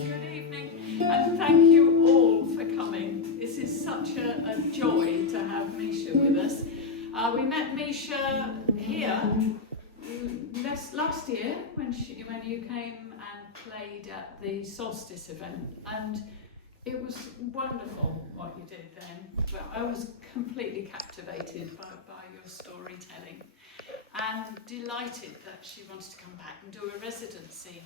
Good evening, and thank you all for coming. This is such a joy to have Mica with us. We met Mica here last year when you came and played at the Solstice event, and it was wonderful what you did then. Well, I was completely captivated by your storytelling, and delighted that she wants to come back and do a residency.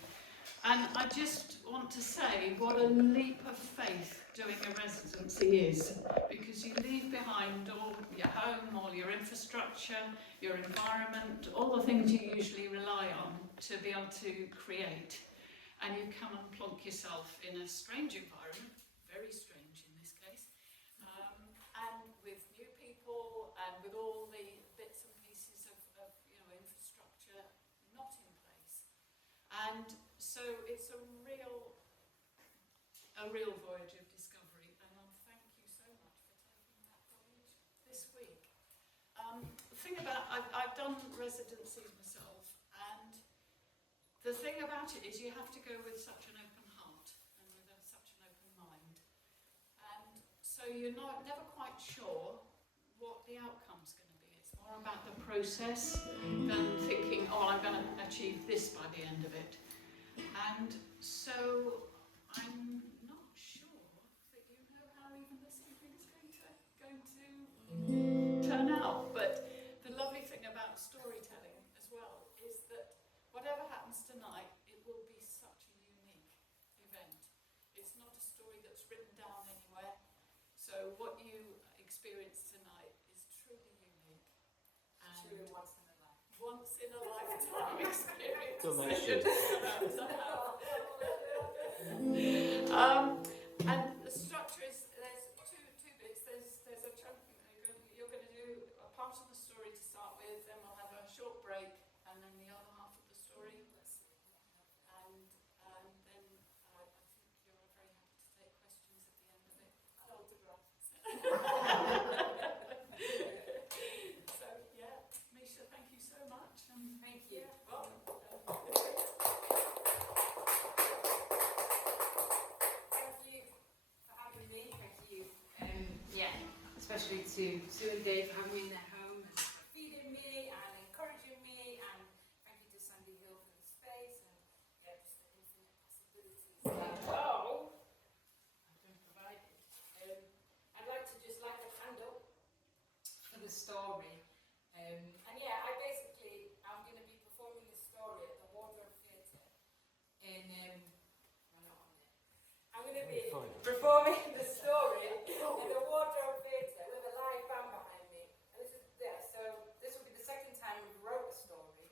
And I just want to say what a leap of faith doing a residency is, because you leave behind all your home, all your infrastructure, your environment, all the things you usually rely on to be able to create. And you come and plonk yourself in a strange environment, very strange in this case, and with new people and with all the bits and pieces of infrastructure not in place. And so it's a real voyage of discovery, and thank you so much for taking that voyage this week. The thing about, I've done residencies myself, and the thing about it is you have to go with such an open heart and with such an open mind, and so you're never quite sure what the outcome's going to be. It's more about the process than thinking, oh, I'm going to achieve this by the end of it. And so I'm not sure that you know how even this evening's going to turn out. But the lovely thing about storytelling as well is that whatever happens tonight, it will be such a unique event. It's not a story that's written down anywhere. So what you experience tonight is truly unique. And truly once in a lifetime experience. And the structure is, there's two bits. There's a chunk, you're going to do a part of the story to start with, then we'll have a short break, and then the other half of the story. And then I think you're very happy to take questions at the end of it. So yeah, Mica, thank you so much. Thank you. Yeah, welcome. Especially to Sue and Dave for having me in their home and feeding me and encouraging me, and thank you to Sandy Hill for the space and just the infinite possibilities that have been provided. I'd like to just light a candle for the story, and I'm going to be performing the story at the Wardrobe Theatre in I'm going to be performing the story at the Wardrobe Theatre with a live band behind me. And this will be the second time we wrote a story.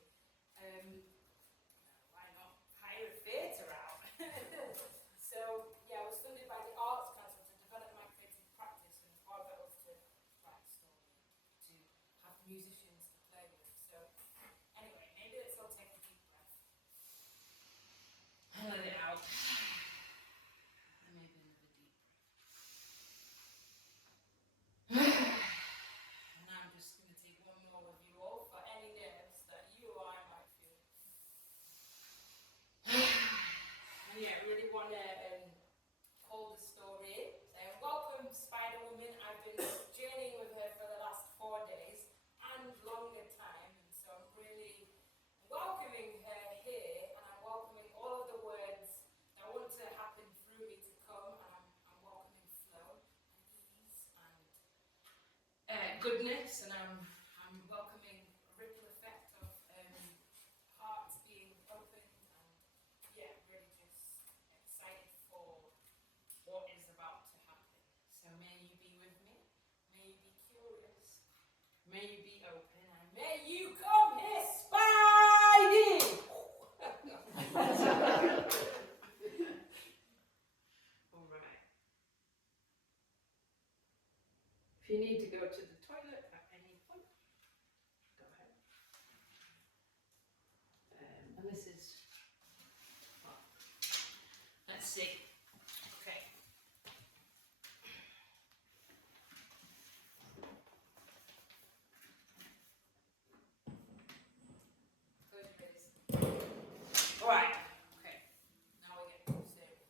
Why not hire a theatre out? I was funded by the Arts Council to develop my creative practice, and part of it was to write a story, to have musicians to play with. So anyway, maybe let's all take a deep breath. And let it out. And I'm just going to take one more with you all for any nerves that you or I might feel. And really want to call the story saying, welcome Spider Woman. I've been journeying with her for the last 4 days and longer time, and so I'm really welcoming her here, and I'm welcoming all of the words that want to happen through me to come, and I'm welcoming flow and ease and goodness, and I'm welcoming a ripple effect of hearts being opened, and really just excited for what is about to happen. So may you be with me, may you be curious, may you be open, and may you come here, Spidey! All right. If you need to go to the toilet at any point, go ahead. And this is, let's see. Okay. Close your ears. All right. Okay. Now we're getting serious.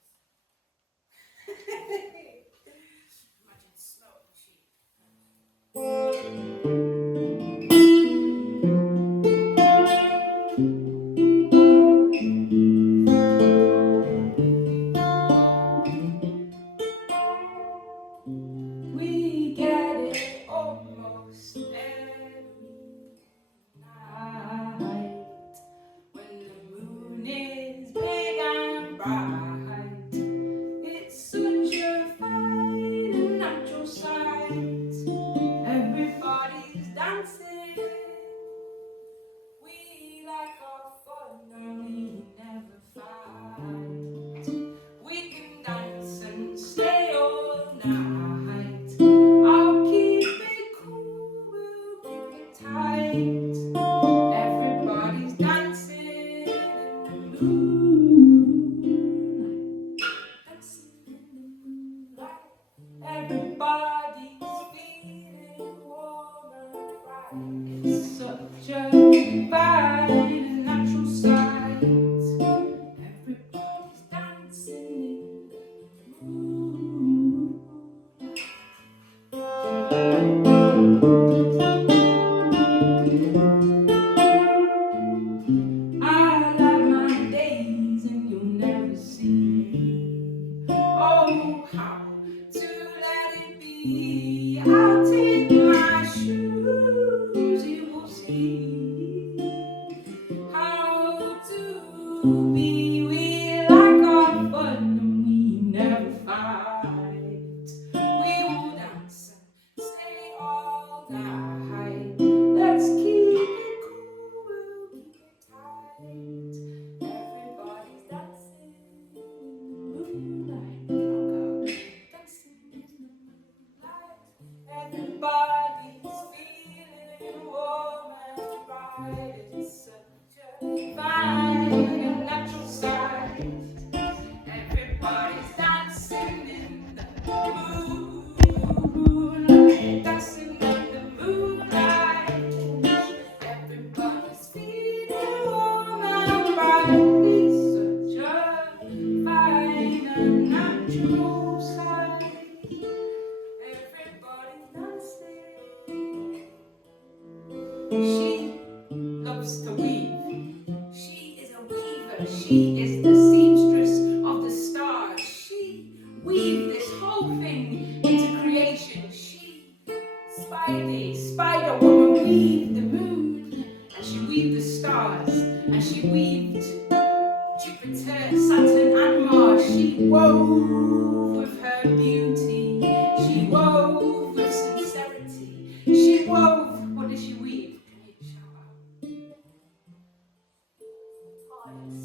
wove with her beauty, she wove with sincerity, she wove, what did she weave? Can you shout out?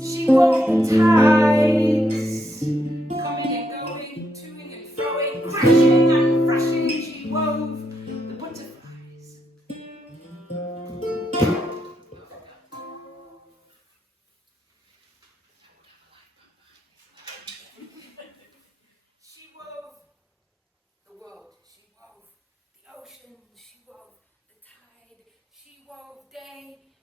She wove the tides, coming and going, toing and froing, crashing and crashing, she wove the butterflies. She wove the world, she wove the ocean, she wove the tide, she wove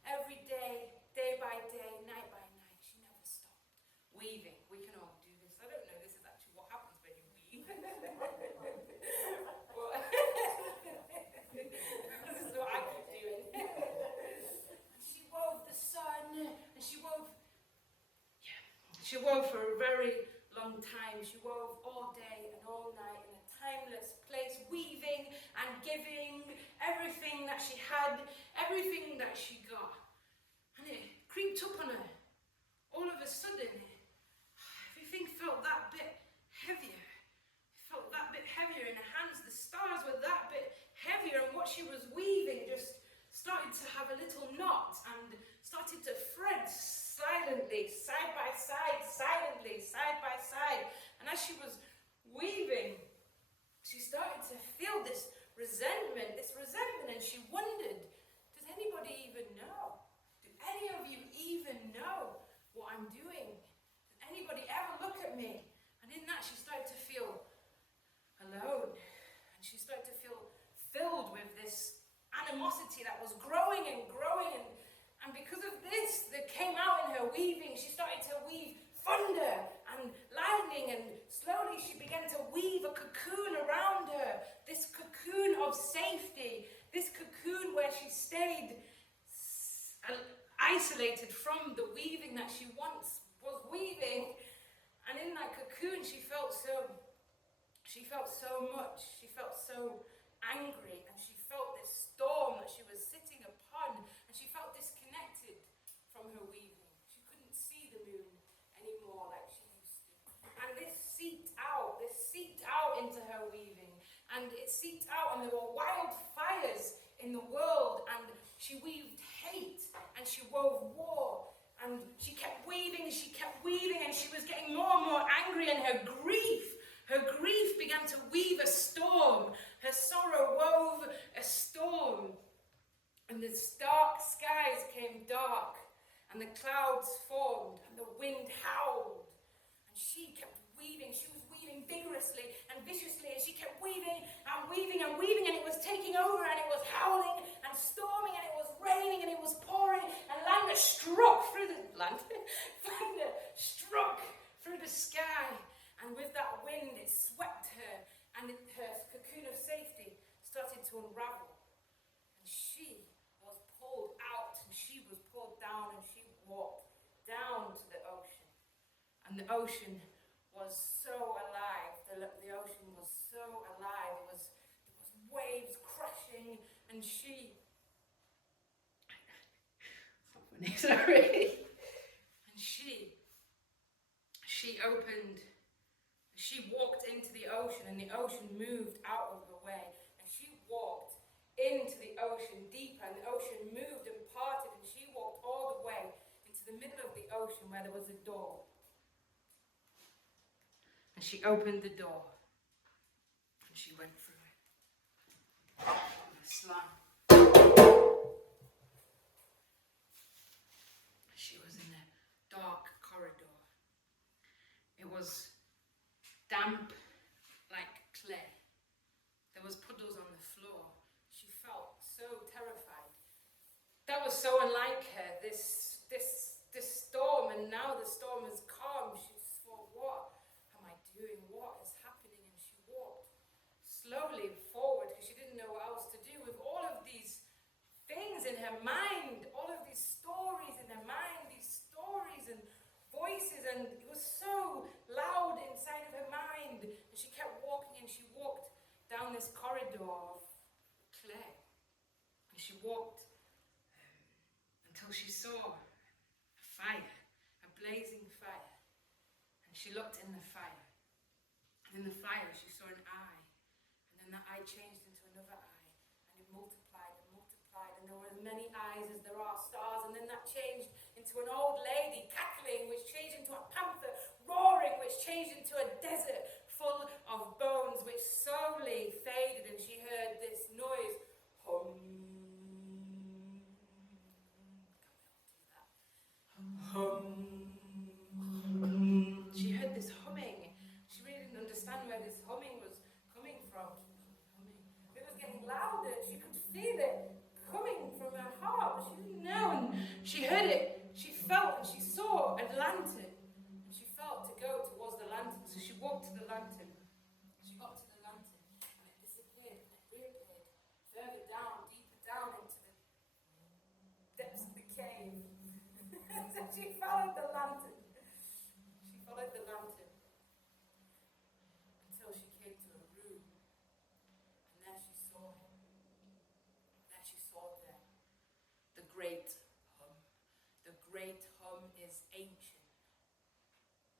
every day, day by day, night by night. She never stopped weaving. We can all do this. I don't know, this is actually what happens when you weave. This is what I keep doing. She wove the sun, and she wove for a very long time. She wove all day and all night in a timeless place, weaving and giving everything that she had, everything that she got. And it creeped up on her. All of a sudden, everything felt that bit heavier. It felt that bit heavier in her hands. The stars were that bit heavier, and what she was weaving just started to have a little knot and started to thread silently, side by side, silently, side by side. And as she was weaving, she started to feel this resentment, and she wondered, does anybody even know? Do any of you even know what I'm doing? Does anybody ever look at me? And in that, she started to feel alone. And she started to feel filled with this animosity that was growing and growing. And because of this that came out in her weaving, she started to weave thunder and lightning, and slowly she began to weave a cocoon around her. This cocoon of safety, this cocoon where she stayed isolated from the weaving that she once was weaving. And in that cocoon, she felt so much. She felt so angry, and she felt this storm that she was sitting upon, and she felt disconnected from her weaving. She couldn't see the moon anymore like she used to. And this seeped out into her weaving, and it seeped out, and there were wildfires in the world, and she weaved hate, and she wove war, and she kept weaving, and she was getting more and more angry, and her grief began to weave a storm. Her sorrow wove a storm. And the dark skies came dark, and the clouds formed, and the wind howled. And she kept weaving. She was weaving vigorously and viciously, and she kept weaving, and it was taking over, and it was howling and storming, and it was raining, and it was pouring, and thunder struck through the sky. And with that wind, it swept her, and her cocoon of safety started to unravel. And she was pulled out, and she was pulled down, and she walked down to the ocean. And the ocean was so alive. The ocean was so alive. It was waves crashing, and she... It's not funny, sorry. And she walked into the ocean, and the ocean moved out of her way. And she walked into the ocean deeper, and the ocean moved and parted, and she walked all the way into the middle of the ocean where there was a door. And she opened the door, and she went through it. Slam. She was in a dark corridor. It was damp like clay. There was puddles on the floor. She felt so terrified. That was so unlike her, this storm, and now the storm is calm. She just thought, what am I doing? What is happening? And she walked slowly forward because she didn't know what else to do with all of these things in her mind, all of these stories in her mind, these stories and voices, and it was so loud inside of her mind. And she kept walking, and she walked down this corridor of clay. And she walked until she saw a fire, a blazing fire. And she looked in the fire, In the fire, she saw an eye, and then that eye changed into another eye, and it multiplied and multiplied, and there were as many eyes as there are stars, and then that changed into an old lady cackling, which changed into a panther roaring, which changed into a desert full of bones, which slowly faded, and she heard this noise, hum. Hum. She heard this humming. She really didn't understand where this humming was coming from. It was getting louder. She could feel it coming from her heart, but she didn't know. And she heard it. She felt and she saw a lantern. And she felt to go towards the lantern. So she walked to the lantern. She got to the lantern and it disappeared and it reappeared further down, deeper down into the depths of the cave. So she followed the lantern. She followed the lantern until she came to a room. And there she saw him. There she saw them. The great hum. The great hum is ancient.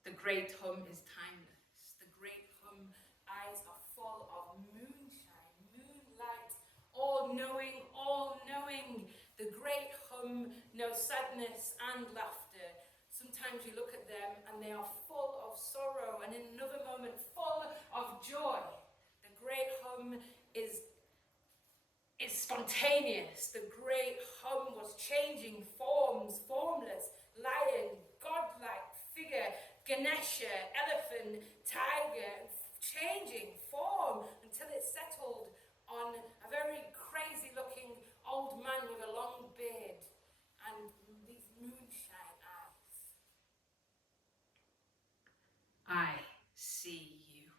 The great hum is timeless. The great hum eyes are full of moonshine, moonlight, all-knowing, all-knowing. The great hum knows sadness and laughter. Sometimes you look at them and they are full of sorrow, and in another moment full of joy. The great hum is spontaneous. The great hum was changing forms, formless, lion, godlike figure, Ganesha, elephant, tiger, changing form until it settled on a very crazy looking old man with a long beard and these moonshine eyes. I see you,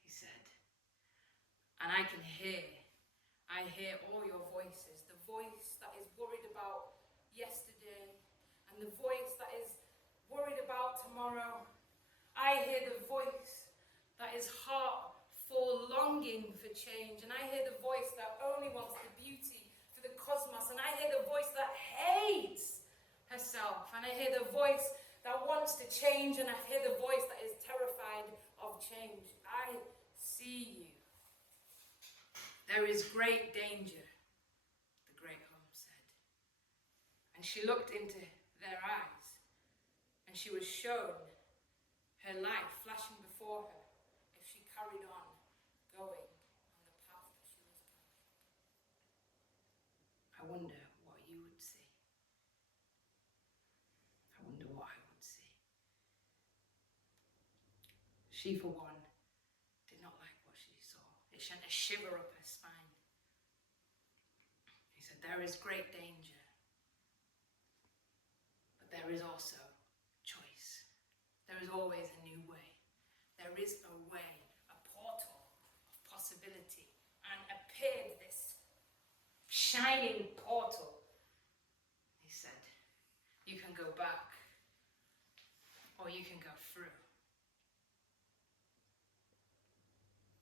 he said, and I can hear. I hear all your voices, the voice that is worried about yesterday and the voice that is worried about tomorrow. I hear the voice that is heart full, longing for change, and I hear the voice that only wants the beauty for the cosmos, and I hear the voice that hates herself, and I hear the voice that wants to change, and I hear the voice that is terrified of change. I see you. There is great danger, the great hum said. And she looked into their eyes, and she was shown her life flashing before her if she carried on going on the path that she was going. I wonder what you would see. I wonder what I would see. She, for one, did not like what she saw. It sent a shiver up her spine. He said, there is great danger, but there is also choice. There is always a new way. There is a way, a portal of possibility, and appeared this shining portal. He said, you can go back, or you can go through.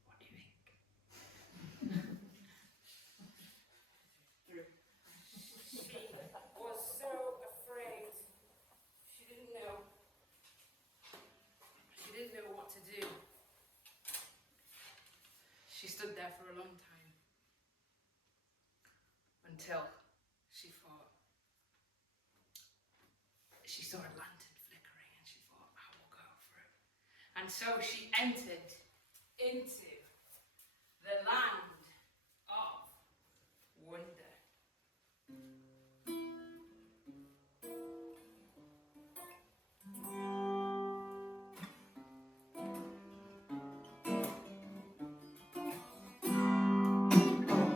What do you think? Through. She was so afraid. She didn't know. She didn't know what to do. She stood there for a long time until she thought, she saw a lantern flickering and she thought, I will go through. And so she entered into the land of wonder.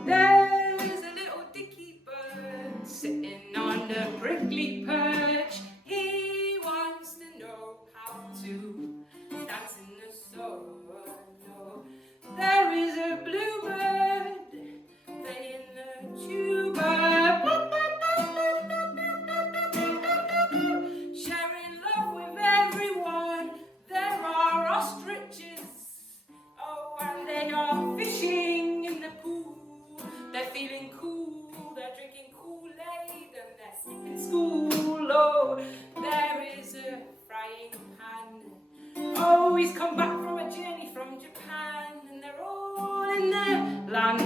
There's a little dicky bird sitting on a prickly perch. He wants to know how to dance in the snow. There is a bluebird playing the tuba, sharing love with everyone. There are ostriches, oh, and they are fishing in the pool. They're feeling cool, they're drinking Kool-Aid, and they're skipping school. Oh, there is a frying pan. Oh, he's come back from a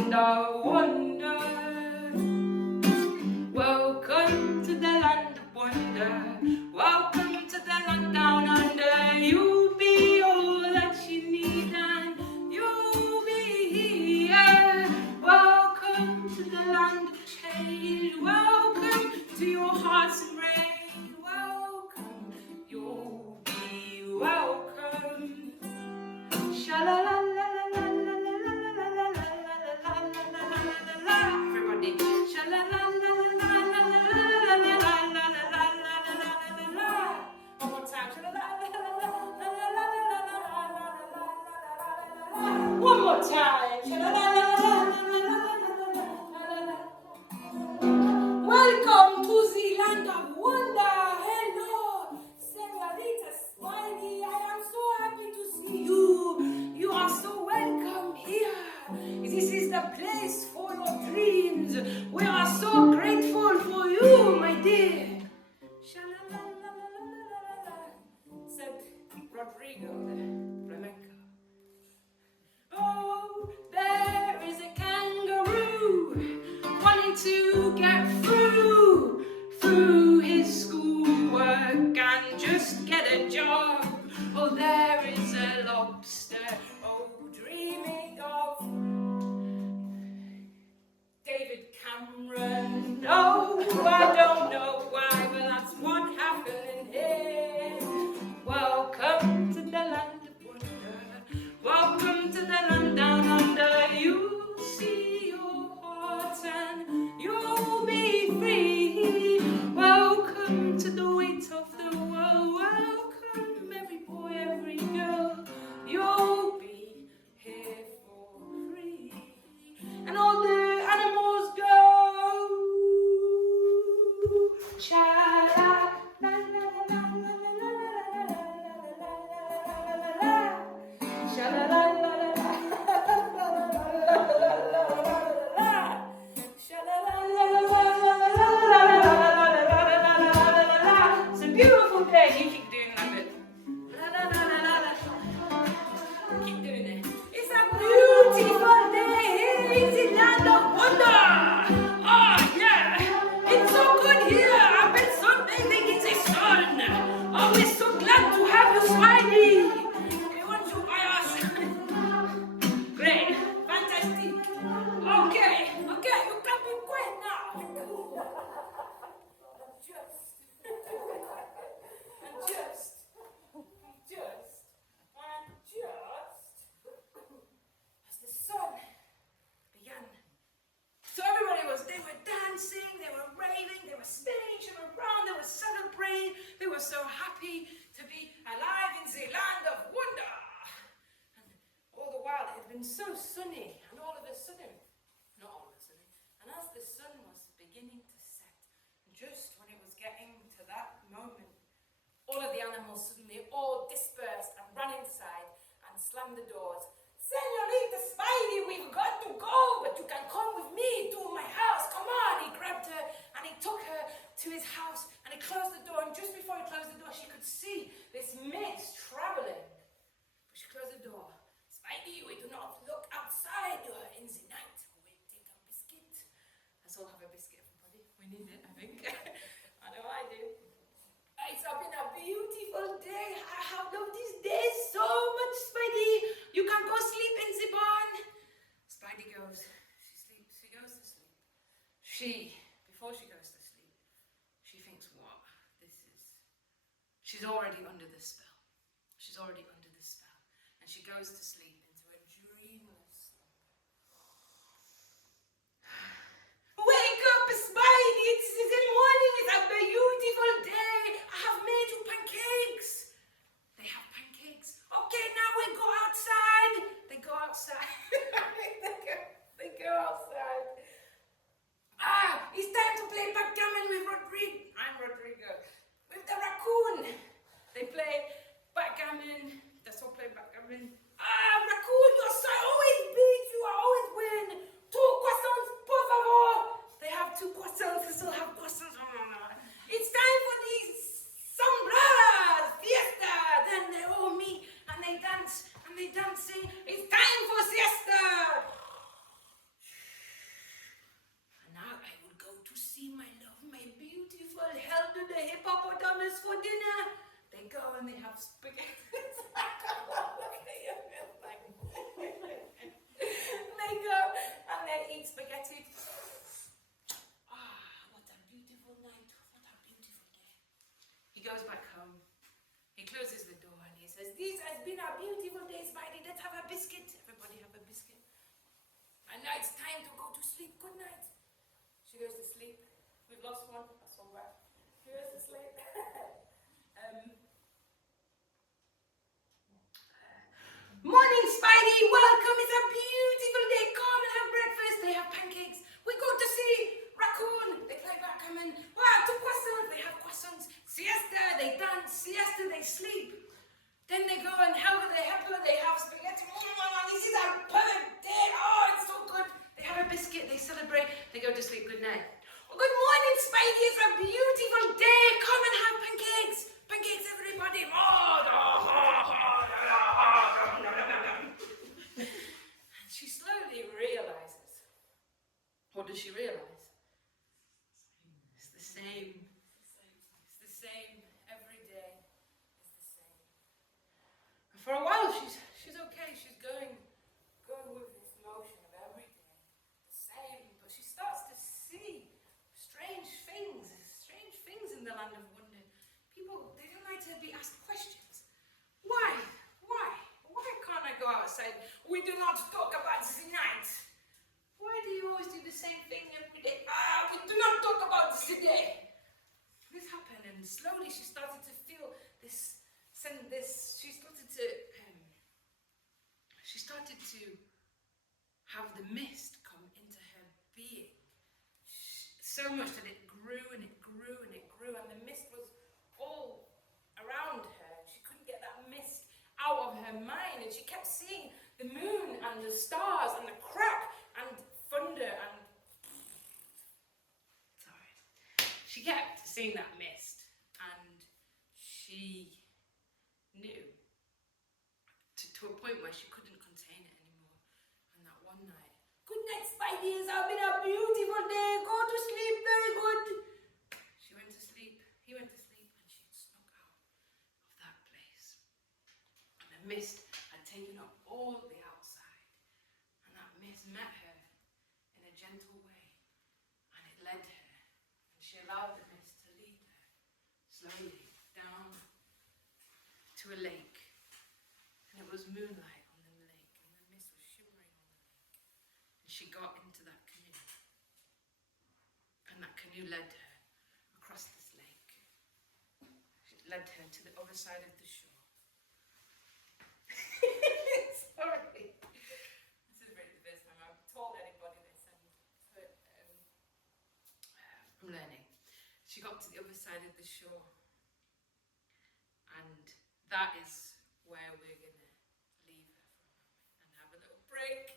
land of wonder. Welcome to the land of wonder. Welcome to the land down under. You'll be all that you need and you'll be here. Welcome to the land of change. Welcome to your hearts and rain. Welcome, you'll be welcome. Everybody. One more time. One more time. Welcome to the land of wonder. Hello, Senorita Spidey. I am so happy to see you. You are so welcome here. This is the place for your dreams. We are so grateful for you, my dear. Said Rodrigo, the flamenco. Oh, there is a kangaroo wanting to get through his schoolwork and just get a job. Oh, there is a lobster, oh, dreaming of David Cameron. Oh, I don't know why, but that's what happened here. Welcome to the land of wonder. Welcome to the land down under. You'll see your heart and you'll be free. Welcome to the weight of the world. Welcome, every boy, every girl. You'll be here for free. And all the animals go. Cha-la, la, la, la, la, la, la, la, la, la, la. It's a beautiful day. You keep doing that bit. Keep doing it. It's a beautiful day in the land of wonder. Oh yeah, it's so good here. I've been sunbathing in the sun. Oh, we're so glad to have you, Smiley. We want you by us. Great, fantastic. Okay, you can be quiet now. As the sun began. So they were dancing, they were raving, they were spinning each other around, they were celebrating, they were so happy to be alive in the land of wonder. And all the while it had been so sunny, and all of a sudden, not all of a sudden, and as the sun was beginning to set, just when it was getting to that moment, all of the animals suddenly all dispersed and ran inside and slammed the doors. Senorita Spidey, we've got to go, but you can come with me to my house. Come on. He grabbed her and he took her to his house and he closed the door. And just before he closed the door, she could see this mist traveling. But she closed the door. Spidey, we do not look outside in the night. We take a biscuit. Let's all have a biscuit, everybody. We need it, I think. I know I do. It's been a beautiful day. I have loved this day so much, Spidey. You can go sleep in the barn. Spidey goes. She goes to sleep. Before she goes to sleep, she thinks, what? She's already under the spell. And she goes to sleep into a dreamless slumber. Wake up, Spidey! It's the morning. It's a beautiful day. I have made you pancakes. They have pancakes. Okay, now we go outside. They go outside. they go outside. It's time to play backgammon with Rodrigo. I'm Rodrigo. With the raccoon. They play backgammon. Let's all play backgammon. Raccoon, I always beat you. I always win. 2 croissants, por favor. They have 2 croissants. They still have croissants. It's time for these sombreras, fiesta. Then they all meet and they dance and they dancing. It's time for siesta. She goes to sleep. We've lost one. That's all right. She goes to sleep. Morning, Spidey! Welcome! It's a beautiful day. Come and have breakfast. They have pancakes. We go to see raccoon. They play backgammon. Wow, to croissants. They have croissants. Siesta. They dance. Siesta. They sleep. Then they go and help her. They have spaghetti. This is a perfect day. Oh, it's so good. They have a biscuit. They celebrate. They go to sleep. Good night. Oh, good morning, Spidey. It's a beautiful day. Come and have pancakes. Pancakes, everybody. And she slowly realizes. What does she realize? It's the same. It's the same every day. It's the same. And for a while, she's okay. She's going with this motion of every day, the same. But she starts to see strange things in the land of wonder. People, they don't like to be asked questions. Why? Why can't I go outside? We do not talk about the night. Why do you always do the same thing every day? We do not talk about this today. This happened, and slowly she started to feel this. She started to have the mist come into her being. So much that it grew and it grew and it grew, and the mist was all around her. She couldn't get that mist out of her mind, and she kept seeing the moon and the stars and the crack and thunder and... Sorry. She kept seeing that mist, and she knew to a point where she couldn't contain it anymore. And that one night, good night, Spidey, it's been a beautiful day. Go to sleep, very good. She went to sleep, he went to sleep, and she snuck out of that place. And the mist had taken up all the outside. And that mist met her in a gentle way. And it led her. And she allowed the mist to lead her slowly down to a lake. And it was moonlight on the lake, and the mist was shimmering on the lake. And she got into that canoe. And that canoe led her across this lake. It led her to the other side of the shore. Sorry. This is really the first time I've told anybody this, but I'm learning. She got to the other side of the shore. And that is where we're going to leave her for a moment and have a little break.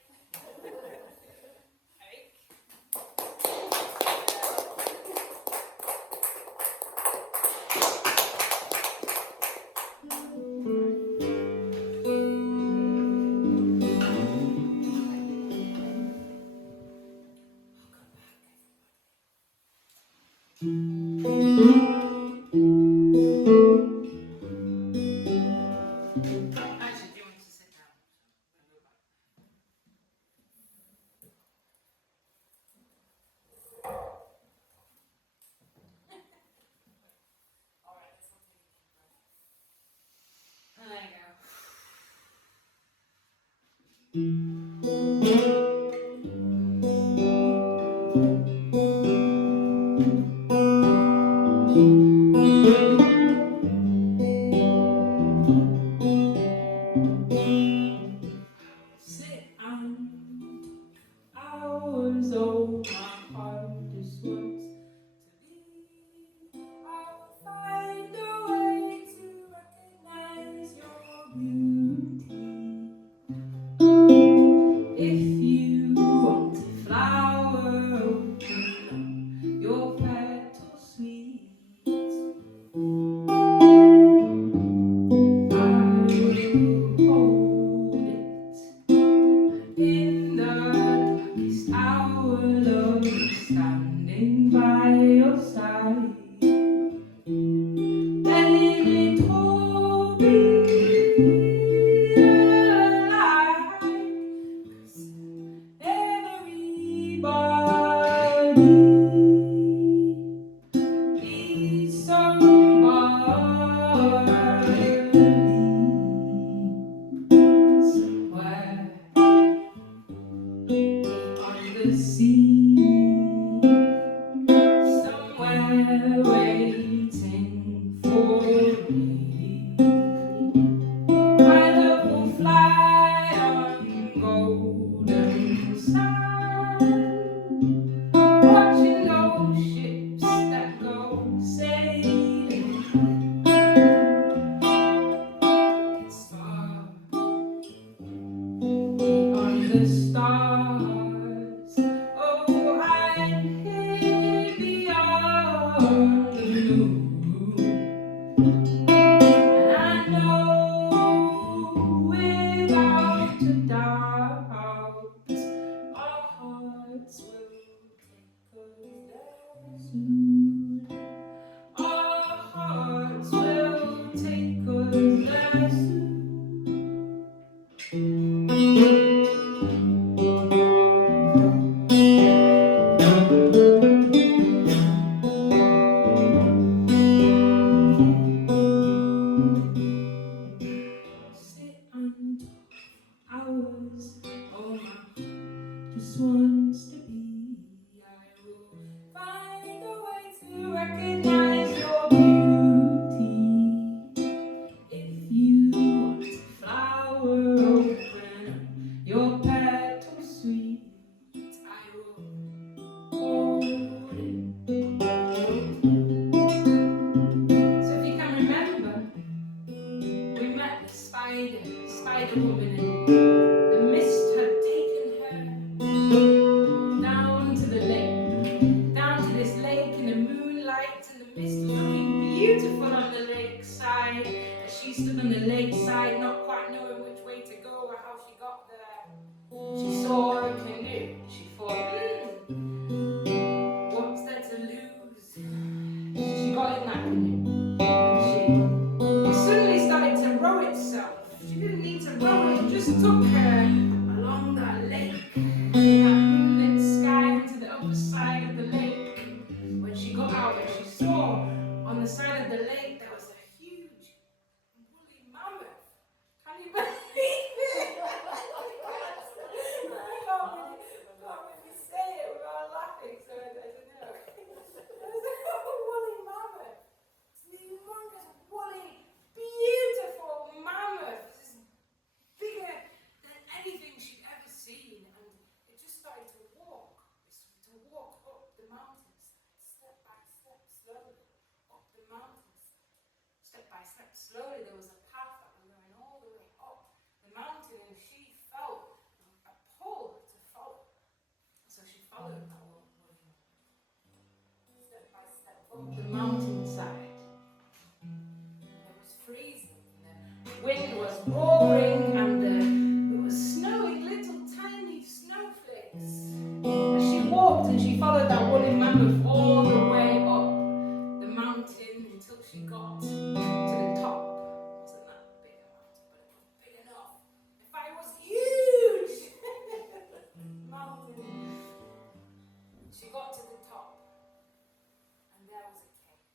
Actually, do you want to sit down? All right, let's all take a deep breath. There you go. Sit and hours old, my heart just wants to be. I'll find a way to recognize your beauty. the stars. Oh, I'm here beyond the blue. And I know without a doubt our hearts will take us there soon. Our hearts will take us there soon. Sit and talk hours. Oh, my heart just wants to be. I will find a way to recognize your beauty. If you want a flower, open up your petals sweet. I will hold it. So if you can remember, we met the spider woman, and the mist had taken her down to the lake, down to this lake in the moonlight, and the mist looking beautiful on the lakeside. As she stood on the lakeside, not quite knowing which way to go or how she got there, she saw a canoe. She thought, what's there to lose? She got in that canoe. It suddenly started to row itself. She didn't need to row it, it just took her along that lake, that moonlit sky, into the upper side of the lake. When she got out, and she saw on the side of the lake there was a huge woolly mammoth. Can you believe it? I can't really say it without laughing, so I don't know. There's a woolly mammoth. Humongous, woolly, beautiful mammoth. This is bigger than anything she'd ever seen, and it just started to walk up the mountains, step by step, slowly up the mountains. Step by step, slowly. There was a path that was going all the way up the mountain, and she felt a pull to follow. So she followed that woolly mammoth, step by step up the mountainside. Freezing, the wind was roaring, and it was snowing little tiny snowflakes. As she walked and she followed that woolly mammoth all the way up the mountain until she got to the top. It wasn't that big a mountain, but it was big enough. If I was huge mountain. She got to the top, and there was a cave.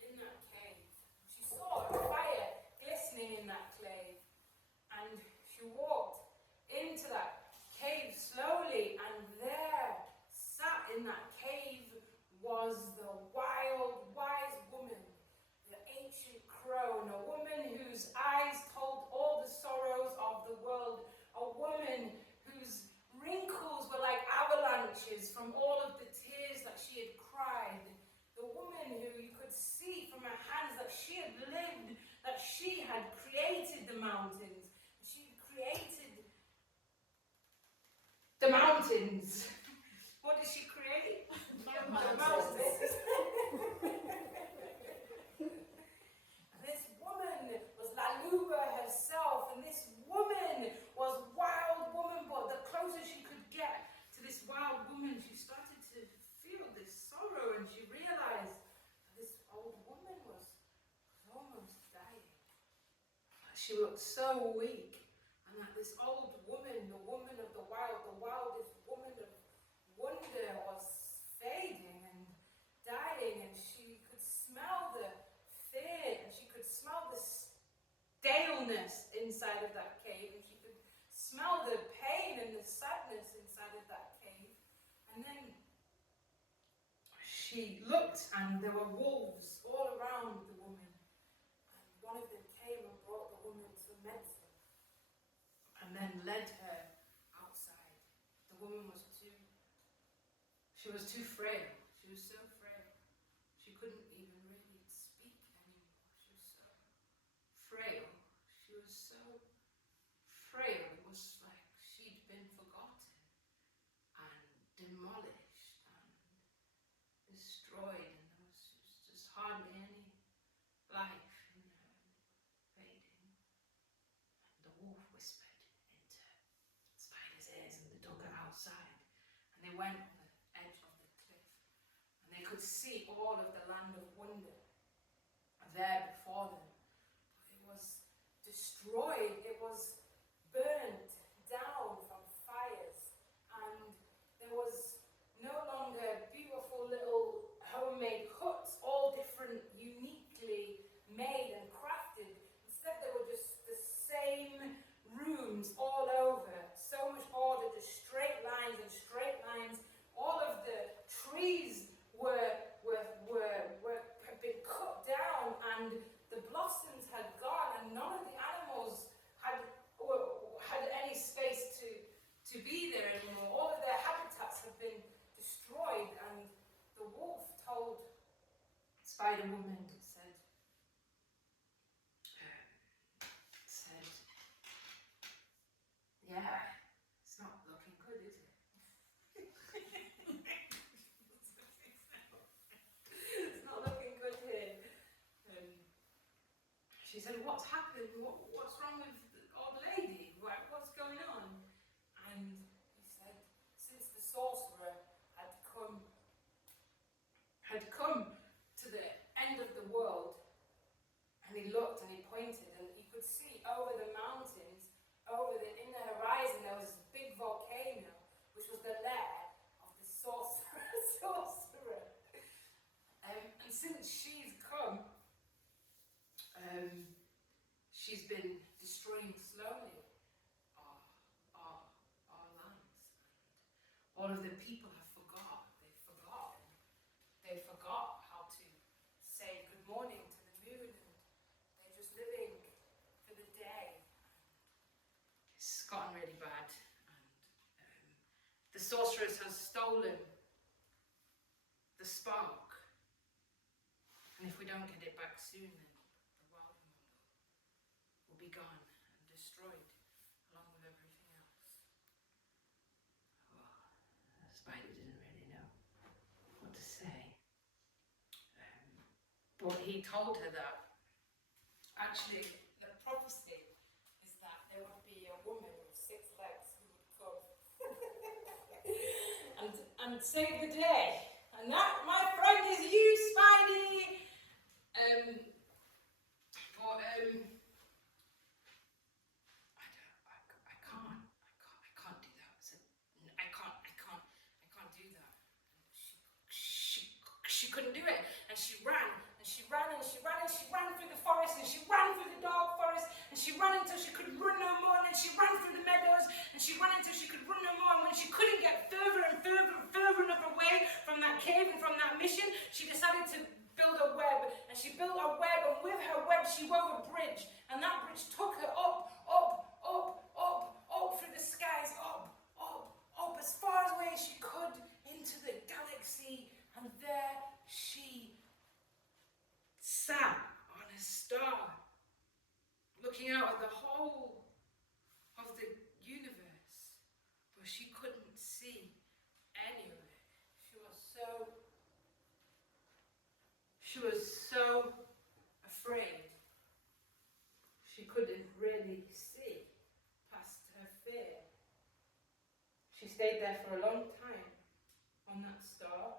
In that cave, she saw a fire glistening in that cave, and she walked into that cave slowly, and there, sat in that cave, was the wild, wise woman, the ancient crone, a woman whose eyes told all the sorrows of the world, a woman whose wrinkles were like avalanches from all of the tears that she had cried. The woman who you could see from her hands that she had lived, that she had created the mountains. She had created the mountains. What did she create? Mountains. This woman was Laluba herself, and this woman was wild woman, but the closer she could get to this wild woman, she started to feel this sorrow, and she realized that this old woman was almost dying. She looked so weak, and that this old woman, the woman of the wildest woman of wonder, was fading and dying, and she could smell the fear, and she could smell the staleness inside of that cave, and she could smell the pain and the sadness inside of that cave. And then she looked, and there were wolves all around the woman, and one of them came and brought the woman some medicine, and then led her outside. The woman was too She was too frail. She was so frail. She couldn't even really speak anymore. She was so frail. She was so frail. It was like she'd been forgotten and demolished and destroyed, and there was just hardly any life in her, fading. And the wolf whispered into Spider's ears, and they took her outside, and they went on the edge of the cliff, and they could see all of the land of wonder there before them. But it was destroyed, it was burnt down from fires, and there was no longer beautiful little homemade huts, all different, uniquely made and crafted. Instead, they were just the same rooms all over, so much order, just straight lines and straight lines. All of the trees had been cut down, and the blossoms had gone, and none of the animals had any space to be there anymore. All of their habitats had been destroyed, and the wolf told Spider Woman, said, yeah, it's not looking good, is it? It's not looking good here. She said, what's happened? What's wrong with the old lady? What's going on? And he said, since the sorcerer had come to the end of the world, and he looked and he pointed, and he could see over the mountains, in the horizon, there was a big volcano, which was the lair of the sorcerer. And since she's come, she's been destroying slowly our lands. And all of the people have forgotten. They forgot how to say good morning to the moon, and they're just living for the day. It's gotten really bad, and the sorceress has stolen the spark, and if we don't get it back soon, then the wild will be gone and destroyed along with everything else. Well, Spider didn't really know what to say, but he told her that actually the prophecy is that there would be a woman with 6 legs who would come and save the day. And that, my friend, is you, Spidey. I can't do that. So, I can't do that. She couldn't do it, and she ran through the forest, and she ran through the dark forest, and she ran until she could run no more, and then she ran through the meadows, and she ran until she could run no more, and when she couldn't get further enough away from that cave and from that mission, she decided to build a web, and she built a web, and with her web she wove a bridge, and that bridge took her up through the skies, up as far away as she could into the galaxy, and there she sat on a star, looking out at the whole of the universe, but she couldn't see any of it. She was so afraid. She couldn't really see past her fear. She stayed there for a long time on that star,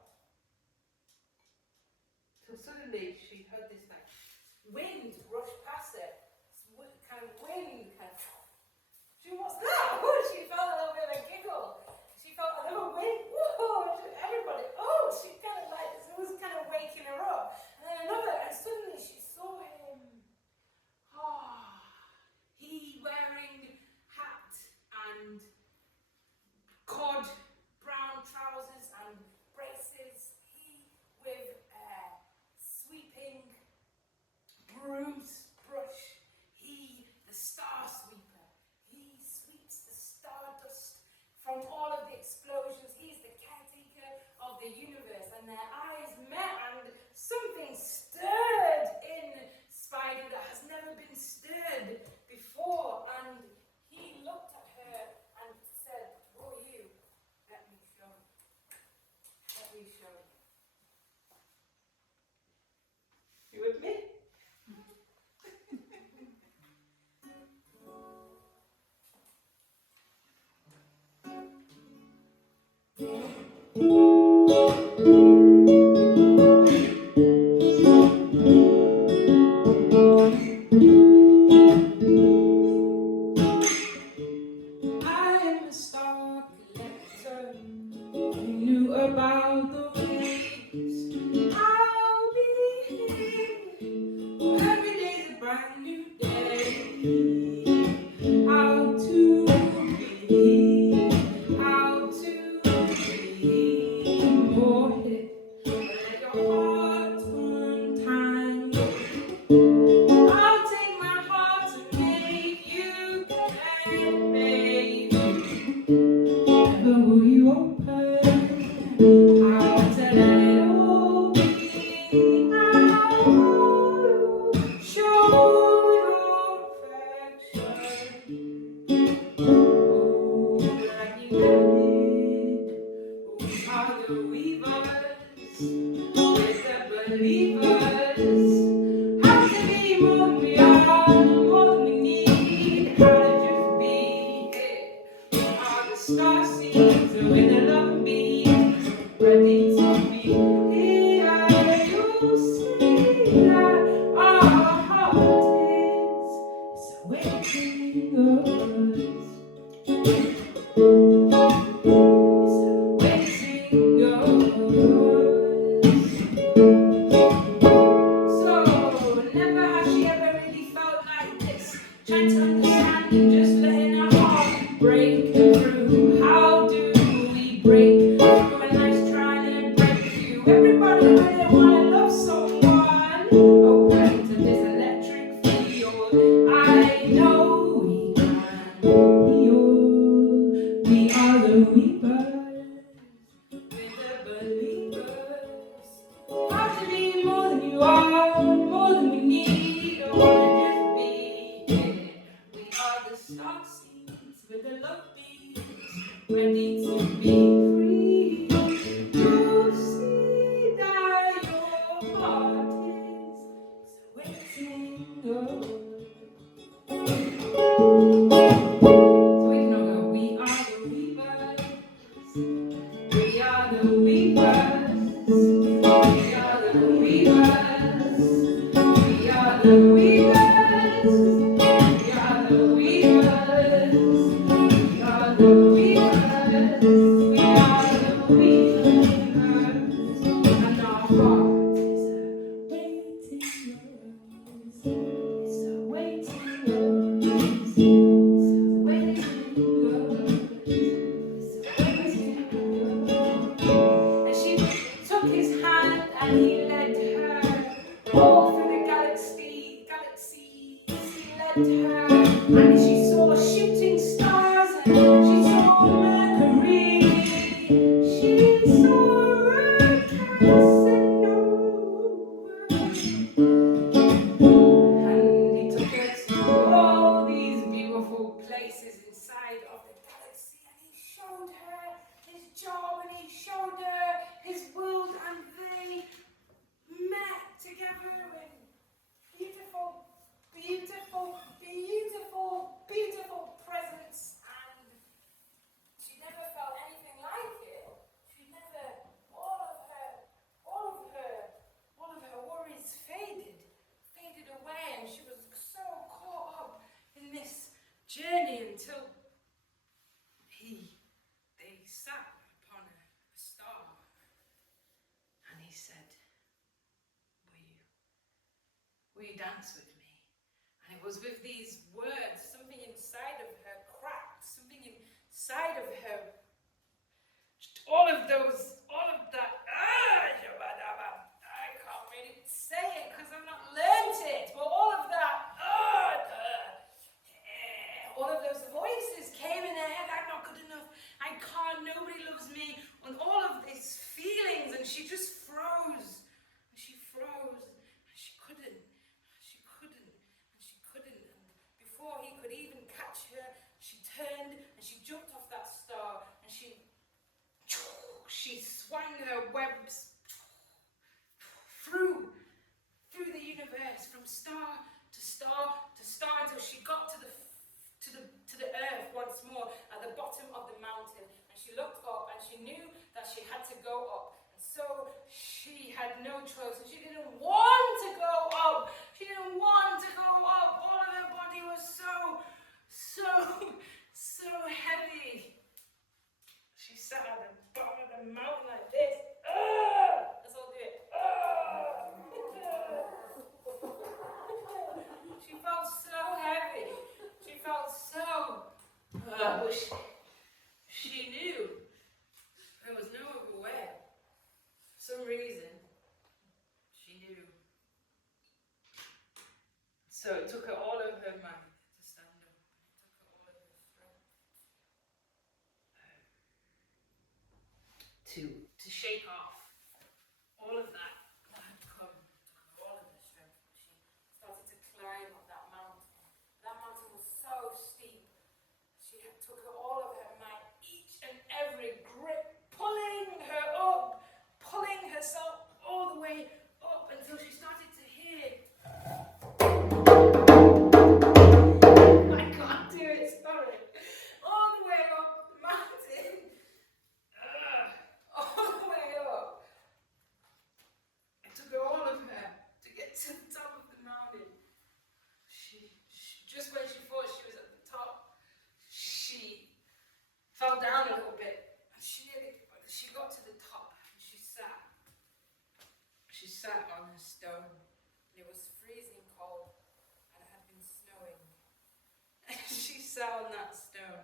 till suddenly she heard this like wind rush past her. This kind of wind, she, what's that? She felt a little bit of a giggle. She felt a little wind. Whoa! Everybody. Oh, she kind of like it was kind of waking her up. And then another, and suddenly she saw him. He wearing hat and cod brown trousers and braces. He with sweeping brooms brush. He, the star sweeper. He sweeps the stardust from all of the explosions. He's the caretaker of the I am a star collector. You knew about the waves. I'll be here. Every day's a brand new day. How to be, how to be more hit. Let your heart turn time. I'll take my heart to make you glad, baby. Never will you open. How to let it all be. I'll show your affection. Oh, like you did. We are the weavers with the believers. How to be more than we are, more than we need. How to just be it. We are the star seeds with the love beams, ready to be here. You see that our heart is waiting us. Waiting us. So never has she ever really felt like this. Trying to understand and just letting her heart break through. How do we break through when life's trying to break you? Everybody really wanna love someone. Open to this electric field. I know we can heal. We are the weavers with the believers. How to be more than you are, more than we need, or wanna just be it. We are the star seeds with the love beams, ready to be free. You see that your heart is waiting. So we can all go, we are the weavers. We are the weavers. We are the weavers. We are the weavers. We are the weavers. We are the weavers. We are the weavers. And our heart is waiting us. It's a waiting us. It's a waiting us. And she took his hand and he led her all through the galaxies. He led her, and she saw shooting stars, and she saw Mercury. She saw a Casanova. And he took her to all these beautiful places inside of the galaxy, and he showed her his job, and he showed her his world, and they met together in beautiful, beautiful, beautiful, beautiful presence, and she never felt anything like it. She never, all of her worries faded away, and she was so caught up in this journey until they sat upon a star, and he said, will you dance with me? And it was with these words, something inside of her cracked, something inside of her, all of that, I can't really say it because I've not learnt it, but all of that, all of those voices came in her head, I'm not good enough, I can't, nobody loves me, and all of these feelings, and she just froze, and she froze, and she couldn't, and before he could even catch her, she turned, and she jumped off that star, and she swung her webs through the universe, from star to star to star, until she got to the earth once more at the bottom of the mountain. And she looked up, and she knew that she had to had no choice, and she didn't want to go up. She didn't want to go up. All of her body was so heavy. She sat at the bottom of the mountain like this. Let's all do it. She felt so heavy. She felt so. But she knew there was no other way. For some reason, she knew. So it took her all of her might to stand up. It took her all of her strength to shake off all of that had come. It took her all of her strength. She started to climb up that mountain. That mountain was so steep. Took her all of her might, each and every grip, pulling her up, pulling herself all the way up until she started to hear. I can't do it, sorry. All the way up the mountain. All the way up. It took her all of her to get to the top of the mountain. She just when she thought she was at the top, she fell down a little bit, and she got to the top, and she sat on a stone, and it was freezing cold, and it had been snowing, and she sat on that stone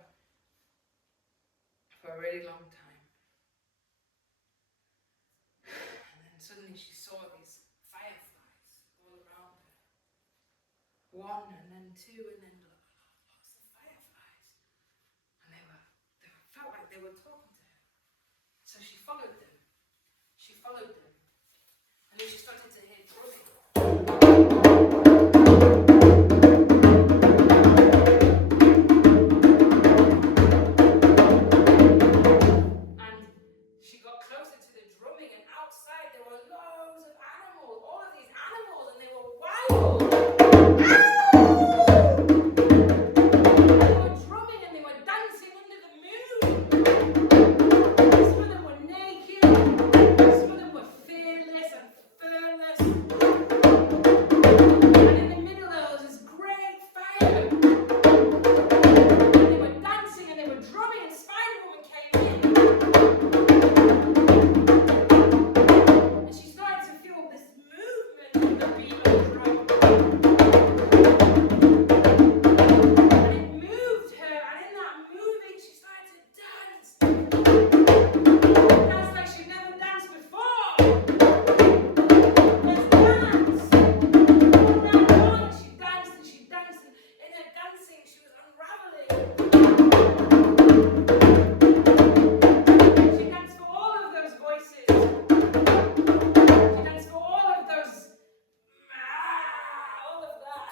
for a really long time, and then suddenly she saw these fireflies all around her, one, and then two, and then lots of fireflies. Felt like they were talking to her. So she followed them. And then she started to hear drumming. And she got closer to the drumming, and outside there were loads of animals, all of these animals, and they were wild. They were drumming and they were dancing under the moon. Some of them were naked, some of them were fearless and furless. And in the middle there was this great fire. And they were dancing and they were drumming, and Spider-Woman came in. And she started to feel this movement of the beat of the drum. And it moved her, and in that moving she started to dance. Dance like she'd never danced before. Let's dance. One down one, and she danced and she danced. And in her dancing she was unraveling. She danced for all of those voices. She danced for all of those, all of that.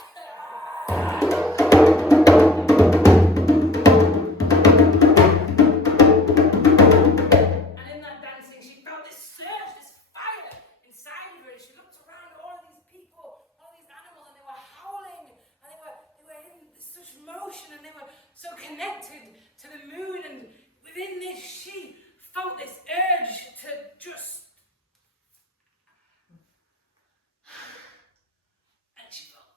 And in that dancing, she felt this surge, this fire inside of her. And she looked around at all of these people, all these animals, and they were howling, and they were in such motion, and they were so connected to the moon. And within this, she felt this urge to just. And she felt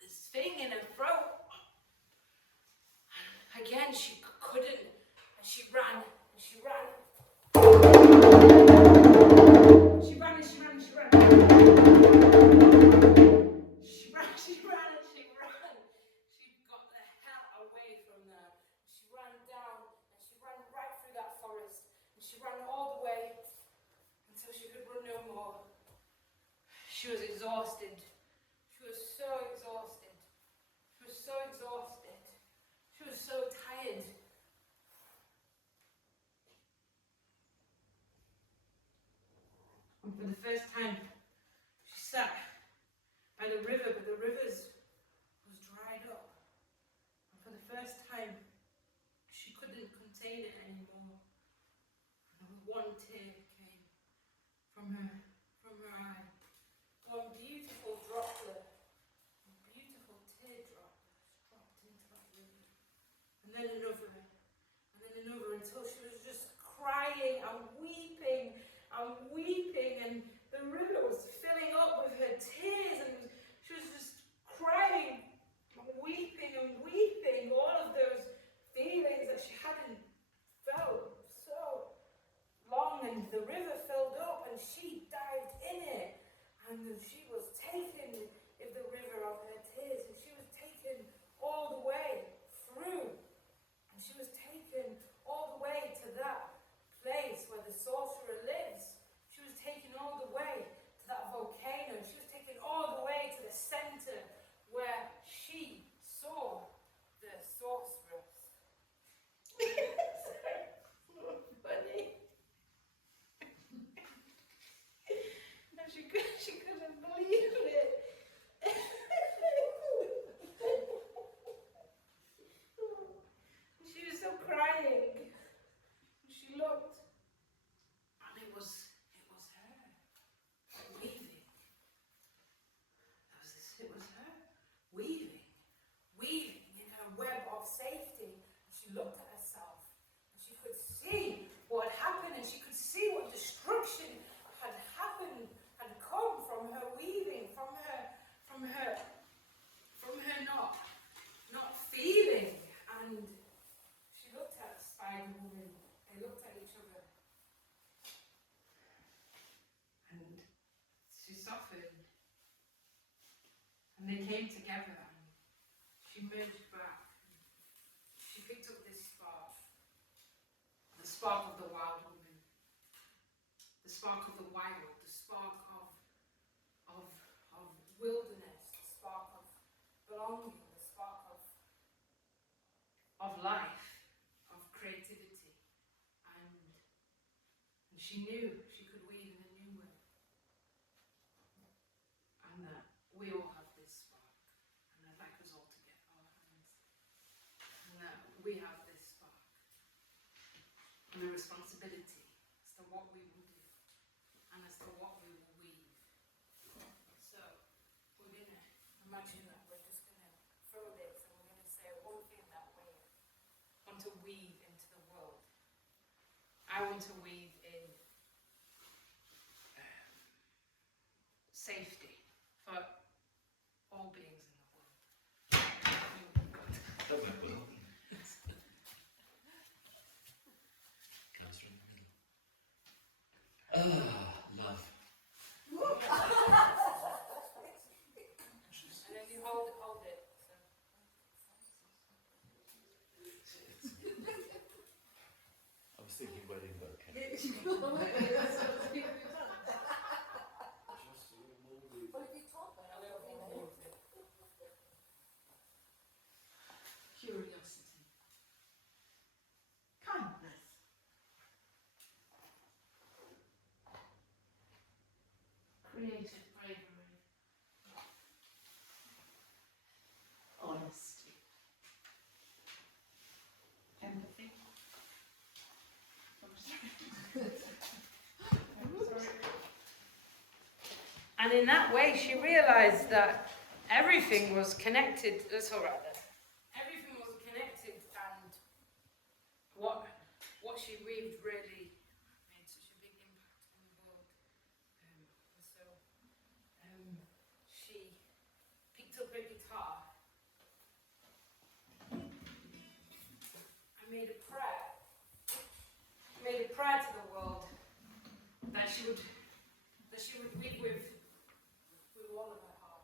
this thing in her throat. Again, she couldn't, and she ran, and she ran. She ran and she ran and she ran. She ran and she ran and she ran. She got the hell away from there. She ran down, and she ran right through that forest, and she ran all the way until she could run no more. She was exhausted. She was so exhausted. She was so exhausted. She was so tired. And for the first time, she sat by the river, but the river was dried up. And for the first time, she couldn't contain it anymore. And one tear came from her eye. One beautiful droplet, a beautiful teardrop dropped into that river. And then another, until she was just crying and weeping see what had happened, and she could see what destruction had happened, had come from her weaving, from her not feeling. And she looked at the spider woman. They looked at each other, and she softened, and they came together, and she merged back. She picked up this spark, the spark of the wild woman, the spark of the wild, the spark of wilderness, the spark of belonging, the spark of life, of creativity, and she knew she could weave in a new way, and that we all have this spark, and I'd like us all to get our hands, and that we have this spark, and a responsibility as to what we will do, and as to what we will weave. So we're going to imagine that we're just going to throw this, and we're going to say one thing that we want to weave into the world. I want to weave in safety for all beings in the world. That went well. Cancer in the middle. Love. And then you hold it. So. I was thinking wedding bouquet. Curiosity. Kindness. Creative bravery. Honesty. Empathy. And in that way, she realized that everything was connected. That's all right then. Everything was connected, and what she weaved really made such a big impact on the world. And so she picked up her guitar and made a prayer. Made a prayer to the world that she would weave with all of her heart.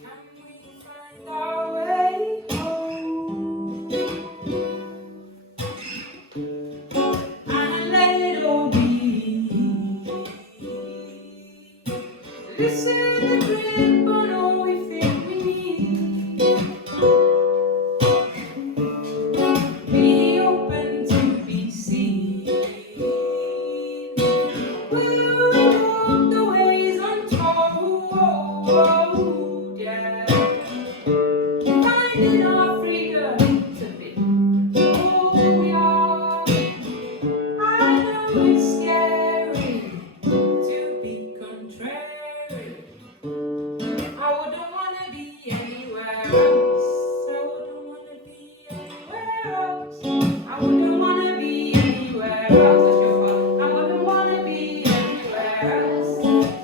Can we find our way home and let it all be? Listen to the grip on all we think we need. Be open to be seen. We'll walk the ways untold, yeah. Finding our freedom to be who we are. I know it's scary to be contrary. I wouldn't want to be anywhere else. I wouldn't want to be anywhere else. I wouldn't want to be anywhere else. That's your fault. I wouldn't want to be anywhere else.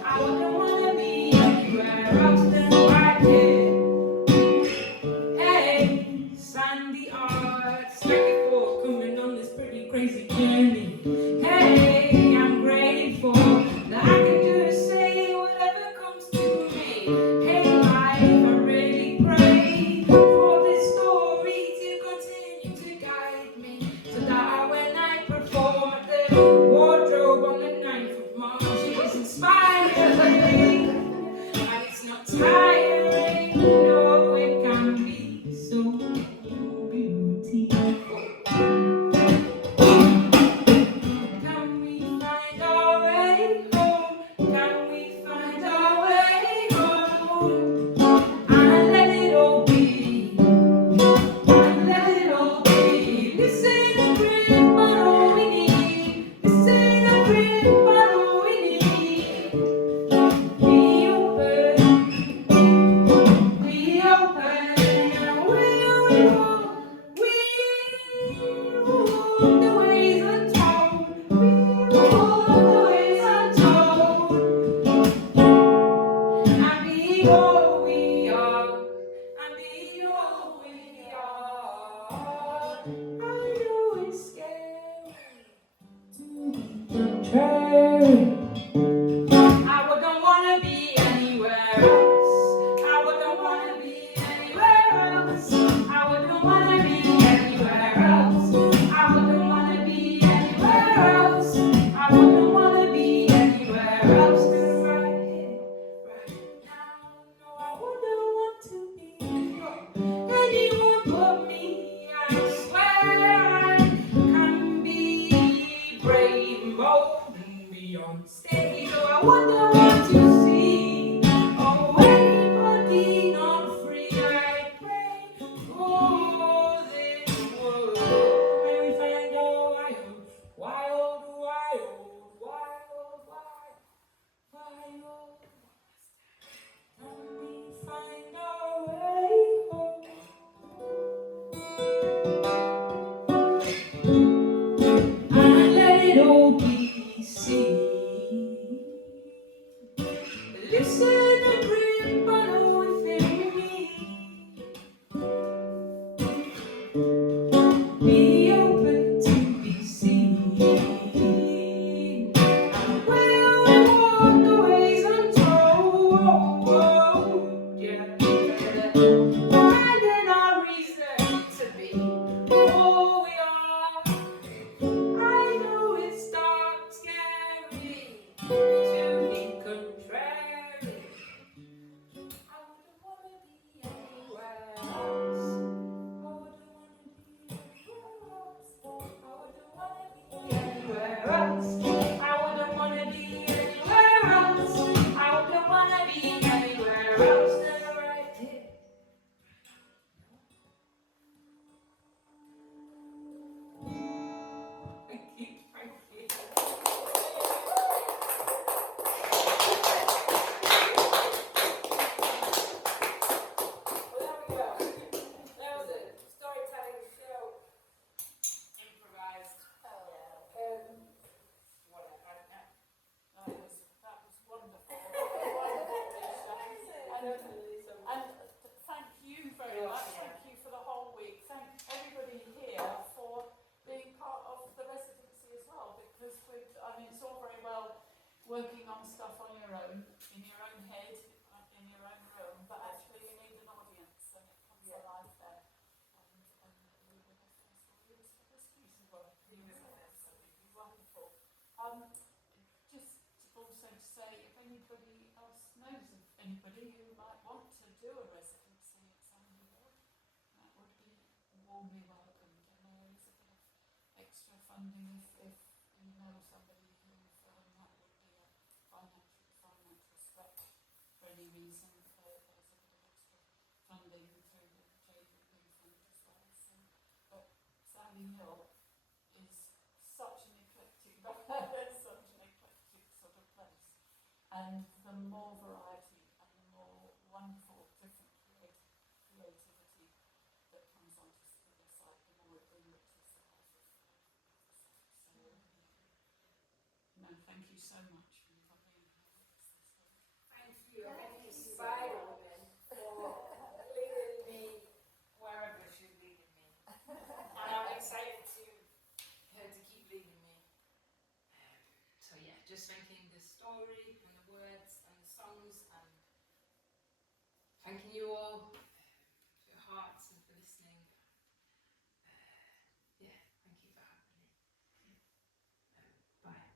I wouldn't want to be anywhere else than right here. Hey, Sandy Arts, thank you for coming on this pretty crazy journey. Hey, I'm grateful that I can just say whatever comes to me. Hey, life, I really pray for this story to continue to guide me, so that when I perform at the wardrobe on the 9th of March, it is inspiring and it's not tiring. No, it can be so beautiful. anybody who might want to do a residency at Sunnyvale, that would be warmly welcomed. I know there's a bit of extra funding if you know somebody who that would be a financial stretch for any reason. There's a bit of extra funding through the JVP fund as well. So, but Sally Hill is such an eclectic such an eclectic sort of place, and the more variety and the more wonderful different creativity that comes onto the site, the more it enriches the life of the site. So, no, thank you so much for coming. Thank you. Thank you, Spider-Woman, for leading me wherever she's leading me. And I'm excited to her to keep leading me. So yeah, just thanking the story and the words and the songs, and thanking you all for your hearts and for listening. Yeah, thank you for having me. Bye.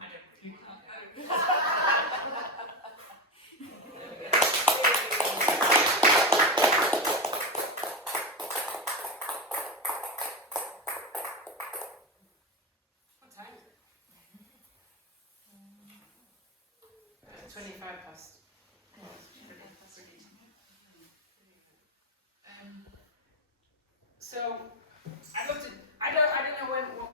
I don't really want to What time is it? 25 past. So, I'd love to